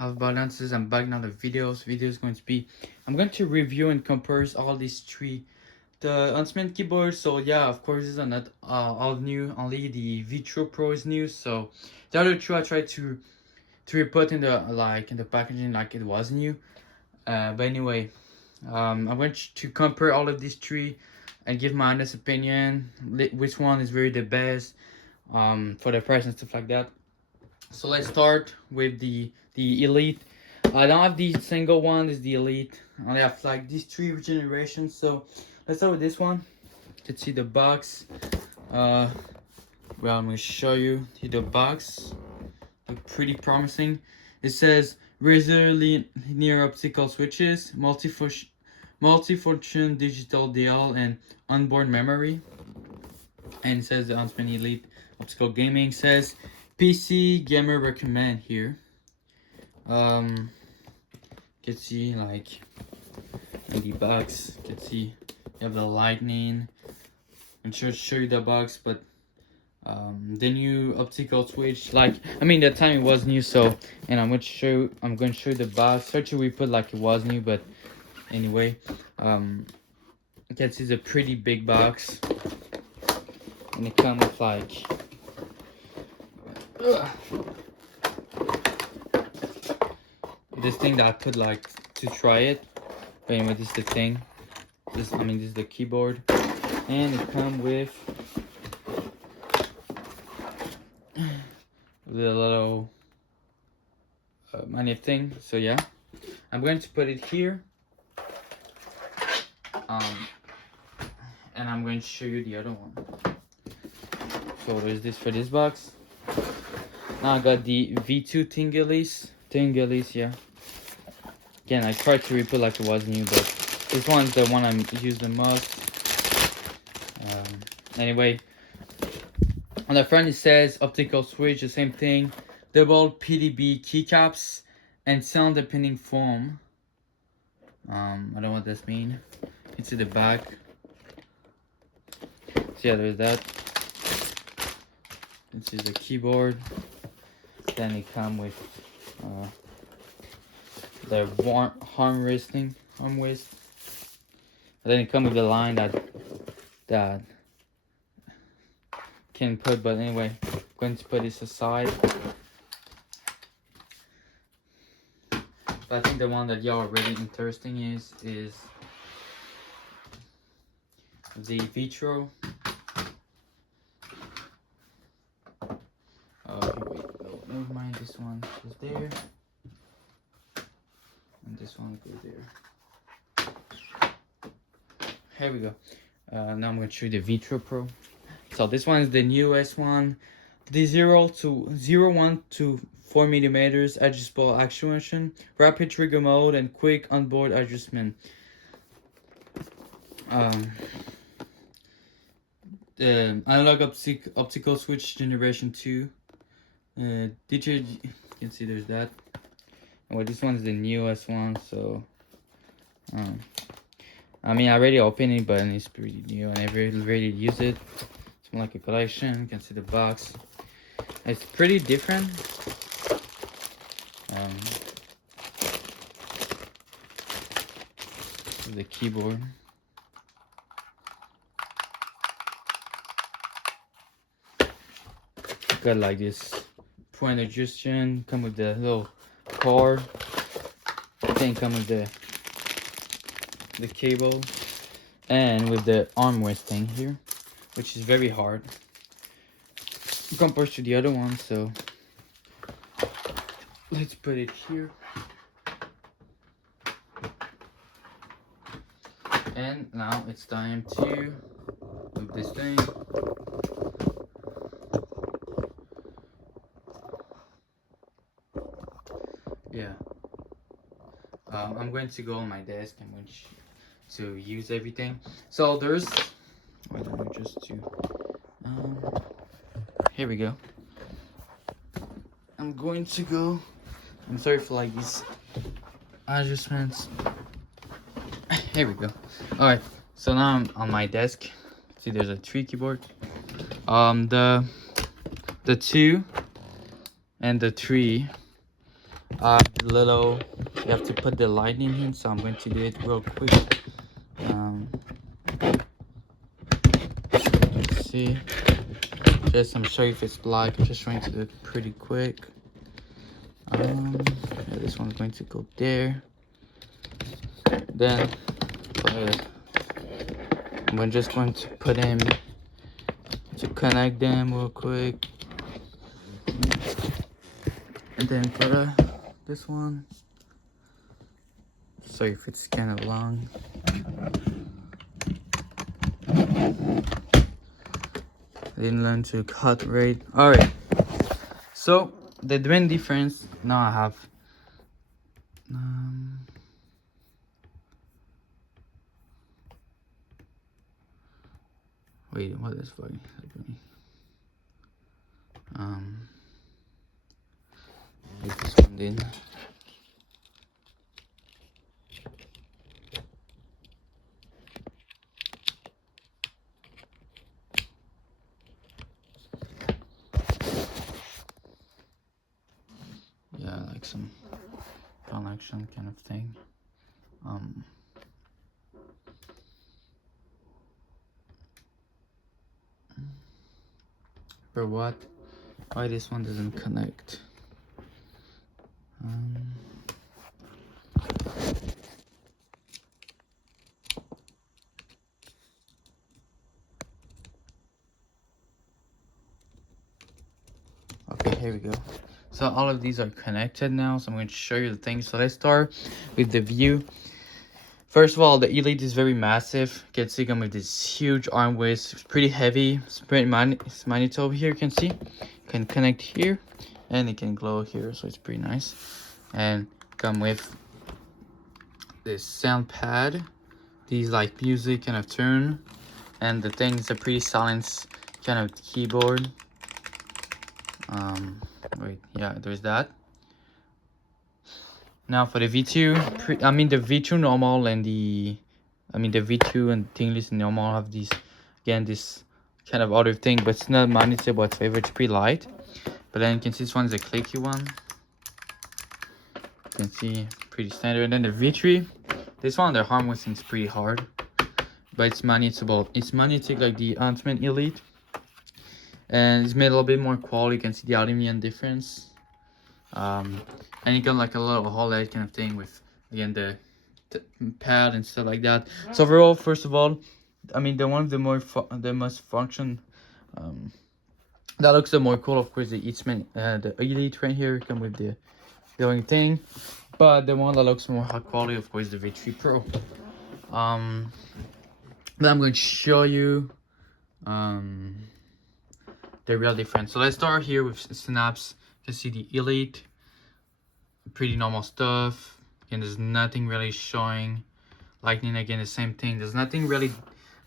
Of balances. I'm back now. The video is going to be, I'm going to review and compare all these three the Huntsman keyboard. So yeah, of course these are not all new, only the Vitro Pro is new. So the other two I tried to put in the in the packaging like it was new. But anyway, I'm going to compare all of these three and give my honest opinion, which one is really the best for the price and stuff like that. So let's start with the Elite. I don't have the single one, is the Elite. I only have like these three generations. So let's start with this one. You can see the box. Well, I'm gonna show you the box. Look pretty promising. It says Razer linear optical switches, multi-function digital DL, and onboard memory. And it says the Huntsman Elite Optical Gaming. Says PC gamer recommend here. You can see like in the box, you can see you have the lightning. I'm sure to show you the box, but the new optical switch, like I mean the time it was new, so and I'm going to show you the box. Sorry we put like it was new, but anyway, you can see it's a pretty big box, and it comes with like this thing that I put like to try it. But anyway, this is the thing. This is the keyboard, and it comes with the little magnet thing. So yeah, I'm going to put it here. And I'm going to show you the other one. So there's this for this box. Now I got the V2 Tingalis, yeah. Again, I tried to re-put like it was new, but this one's the one I'm using the most. Anyway, on the front it says optical switch, the same thing. Double PDB keycaps and sound deepening foam. I don't know what this means. It's in the back. So yeah, there's that. This is the keyboard. Then it comes with the armrest. And then it comes with the line that can put. But anyway, I'm going to put this aside. But I think the one that y'all are really interesting is the Vitro. Wait, no, never mind. This one goes there, and this one goes there. Here we go. Now I'm going to show you the Vitro Pro. So this one is the newest one. The 1 to 4 millimeters adjustable actuation, rapid trigger mode, and quick onboard adjustment. The analog optical switch generation 2. DJ, you can see there's that. And well, this one's the newest one, so I mean I already opened it, but it's pretty new and I really use it. It's more like a collection. You can see the box. It's pretty different. The keyboard. Got like this point adjustment. Come with the little cord. Then come with the cable, and with the armrest thing here, which is very hard compared to the other one. So let's put it here. And now it's time to move this thing. Yeah. I'm going to go on my desk. I'm going to use everything. So there's, wait, let me just do, here we go. I'm going to go, I'm sorry for like these adjustments. Here we go. All right, so now I'm on my desk. See, there's a 3 keyboard. The 2 and the 3 little, you have to put the lightning in, so I'm going to do it real quick. Let's see, just I'm sure if it's black, I'm just trying to do it pretty quick. Yeah, this one's going to go there. Then I'm just going to put him to connect them real quick, and then put this one. Sorry if it's kind of long. I didn't learn to cut right. All right. So the main difference now I have. Wait, what is funny? Leave this one in. Yeah, like some connection kind of thing. For what? Why this one doesn't connect? Okay, here we go. So all of these are connected now, so I'm going to show you the things. So let's start with the view. First of all, the Elite is very massive. You can see come with this huge arm waist. It's pretty heavy. It's pretty magneto over here. You can see. You can connect here, and it can glow here, so it's pretty nice. And come with this sound pad. These like music kind of tune, and the thing is a pretty silent kind of keyboard. Wait, yeah, there's that. Now for the V2, the V2 normal and the V2 and Tingless normal have these, again, this kind of other thing, but it's not magnetic whatsoever. It's pretty light. But then you can see this one's a clicky one. You can see pretty standard. And then the V3, this one, the arm wrestling is pretty hard, but it's magnetable. It's magnetic like the Hunstmans Elite, and it's made a little bit more quality. You can see the aluminum difference. And you got like a little OLED kind of thing with, again, the pad and stuff like that. So overall, first of all, the one of the most function, that looks the more cool, of course, the Hunstmans, the Elite right here come with the only thing, but the one that looks more high quality, of course, the V3 Pro. Then I'm going to show you the real difference. So let's start here with snaps. You can see the Elite, pretty normal stuff. Again, there's nothing really showing. Lightning, again, the same thing. There's nothing really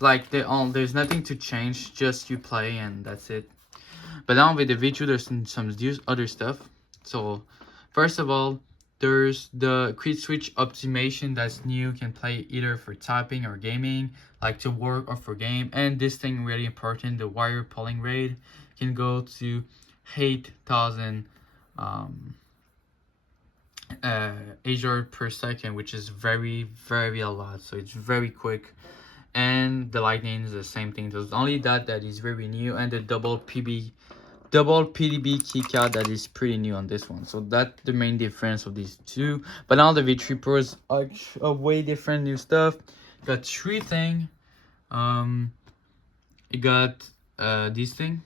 like there's nothing to change, just you play and that's it. But now with the V2, there's some other stuff. So first of all, there's the quick switch optimization that's new. You can play either for typing or gaming, like to work or for game. And this thing really important, the wire pulling rate can go to 8,000 Azure per second, which is very a lot. So it's very quick. And the lightning is the same thing. There's only that is very new, and the double PDB keycap that is pretty new on this one. So that's the main difference of these two. But now the V3 Pros are a way different new stuff. Got three thing. It got this thing,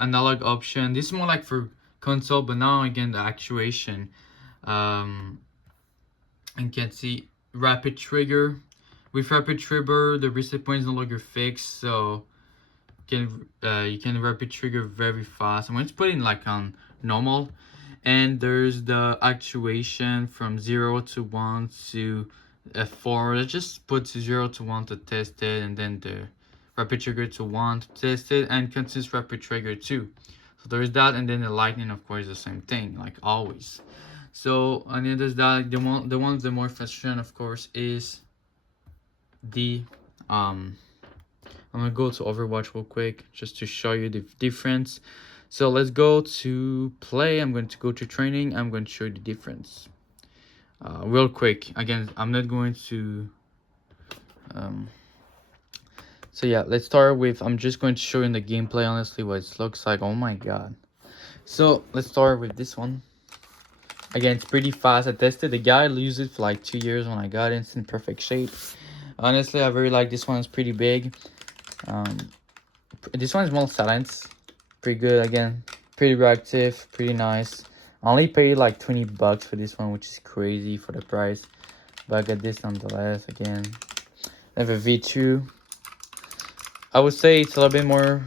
analog option. This is more like for console, but now again the actuation. And you can see rapid trigger. With rapid trigger, the reset point is no longer fixed, so you can rapid trigger very fast. I'm going to put it like on normal. And there's the actuation from 0 to 1 to 4. Let's just put 0 to 1 to test it, and then the rapid trigger to 1 to test it, and continuous rapid trigger 2. So there's that, and then the lightning, of course, the same thing, like always. So, and then there's that. The more frustrating, of course, is the I'm gonna go to Overwatch real quick just to show you the difference. So let's go to play. I'm going to go to training. I'm going to show you the difference real quick. Again, I'm not going to so yeah, let's start with, I'm just going to show you in the gameplay honestly what it looks like. Oh my god. So let's start with this one. Again, it's pretty fast. I tested, the guy used it for like 2 years when I got it. It's in perfect shape. Honestly, I very like this one. It's pretty big. This one is more silence. Pretty good. Again, pretty reactive, pretty nice. I only paid like 20 bucks for this one, which is crazy for the price, but I got this nonetheless. Again, I have a V2. I would say it's a little bit more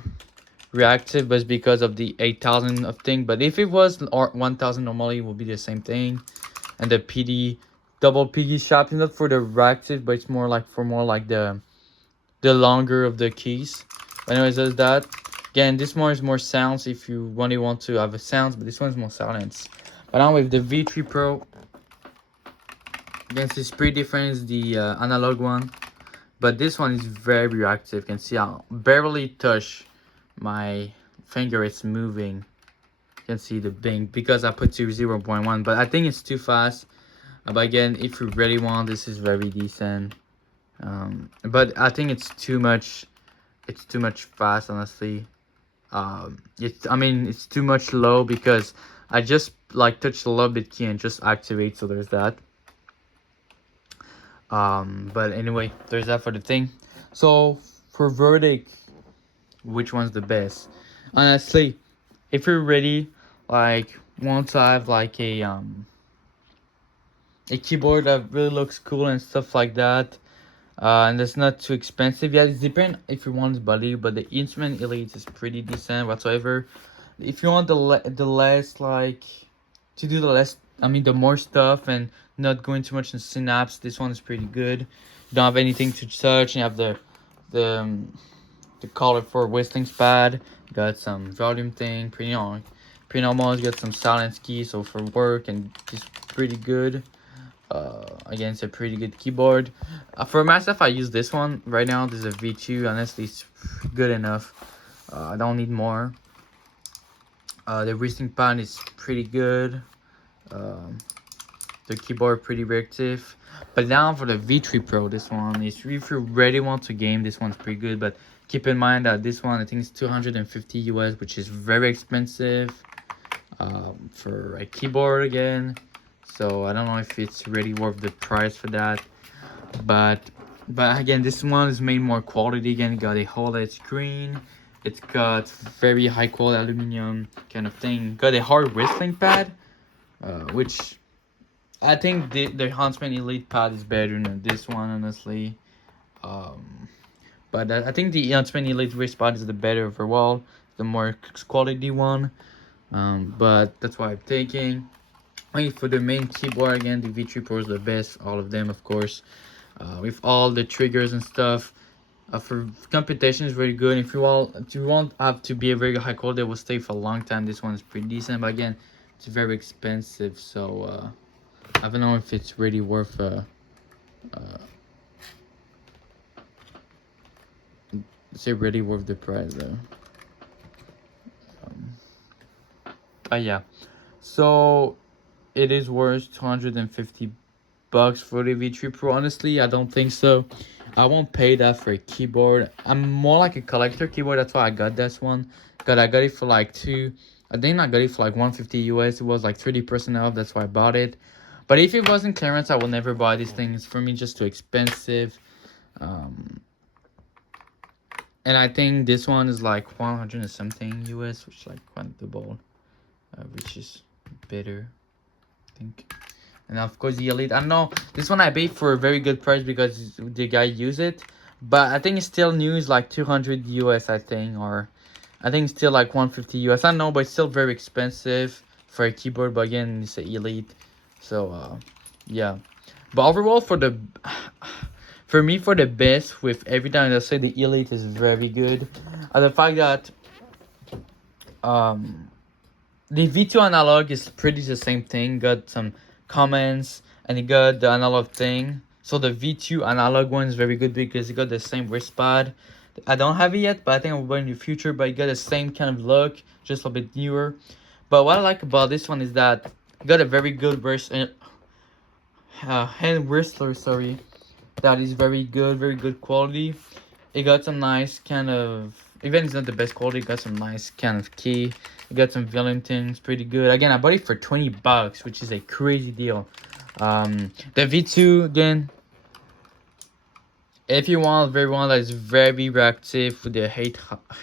reactive, but it's because of the 8,000 of thing. But if it was 1,000 normally, it would be the same thing. And the PD, double PD shop is not for the reactive, but it's more like for more like the longer of the keys. But anyways, that's that. Again, this one is more sounds if you really want to have a sounds, but this one's more silence. But now with the V3 Pro, again, it's pretty different. It's the analog one. But this one is very reactive. You can see I barely touch my finger, it's moving. You can see the bing because I put to 0.1, but I think it's too fast. But again, if you really want, this is very decent. But I think it's too much. It's too much fast, honestly. It's too much low because I just like touch the low bit key and just activate. So there's that. But anyway, there's that for the thing. So for verdict, which one's the best? Honestly, if you're ready, like want to have like a keyboard that really looks cool and stuff like that, and it's not too expensive. Yeah, it depends if you want body, but the Instrument Elite is pretty decent whatsoever. If you want the less like to do the less, the more stuff and not going too much in Synapse, this one is pretty good. You don't have anything to touch. You have the color for Whistling's pad. Got some volume thing, pretty normal. You got some silence key, so for work and just pretty good. Again, it's a pretty good keyboard. For myself, I use this one right now. This is a V2. Honestly, it's good enough. I don't need more. The Whistling pad is pretty good. The keyboard pretty reactive. But now for the V3 Pro, this one is, if you really want to game, this one's pretty good. But keep in mind that this one, I think it's 250 US, which is very expensive for a keyboard again. So I don't know if it's really worth the price for that. But again, this one is made more quality. Again, got a OLED screen. It's got very high quality aluminum kind of thing. Got a hard whistling pad, which I think the Huntsman Elite pad is better than this one, honestly. But I think the Huntsman Elite wrist pad is the better overall, the more quality one. But that's why I'm taking. For the main keyboard, again, the V3 Pro is the best, all of them, of course, with all the triggers and stuff. For computation is very good. If you won't have to be a very high quality, it will stay for a long time. This one is pretty decent, but again, it's very expensive, so I don't know if it's really worth really worth the price though. Yeah, so it is worth 250 bucks for the V3 Pro. Honestly, I don't think so. I won't pay that for a keyboard. I'm more like a collector keyboard. That's why I got this one. I got it for like I think I got it for like 150 US. It was like 30% off. That's why I bought it. But if it wasn't clearance, I would never buy these things. For me, just too expensive. And I think this one is like 100 and something US, which is like quite double, which is better, I think. And of course the Elite, I don't know, this one I paid for a very good price because the guy used it, but I think it's still new. It's like 200 US, I think, or I think it's still like 150 US. I don't know, but it's still very expensive for a keyboard. But again, it's an Elite, so yeah. But overall, for me, for the best with everything, I say the Elite is very good. The fact that the V2 analog is pretty the same thing. Got some comments and it got the analog thing. So the V2 analog one is very good because it got the same wrist pad, I don't have it yet, but I think I'll buy it in the future. But it got the same kind of look, just a bit newer. But what I like about this one is that it got a very good hand whistler. Sorry, that is very good quality. It got some nice kind of, even if it's not the best quality, it got some nice kind of key. It got some villain things, pretty good. Again, I bought it for $20, which is a crazy deal. The V2 again. If you want a very one that is very reactive with the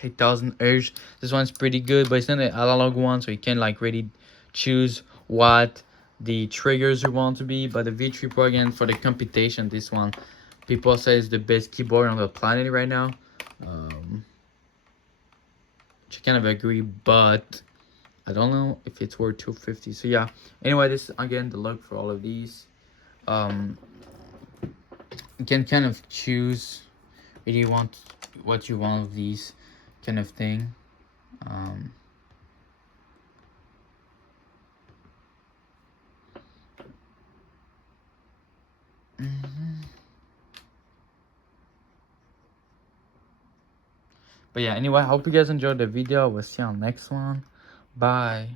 8000 Hz, this one's pretty good, but it's not an analog one, so you can like really choose what the triggers you want to be. But the V3 Pro, again, for the computation, this one people say is the best keyboard on the planet right now. Which I kind of agree, but I don't know if it's worth 250. So yeah. Anyway, this is again the look for all of these. You can kind of choose really want what you want of these kind of thing. But yeah, anyway, I hope you guys enjoyed the video. We'll see you on the next one. Bye.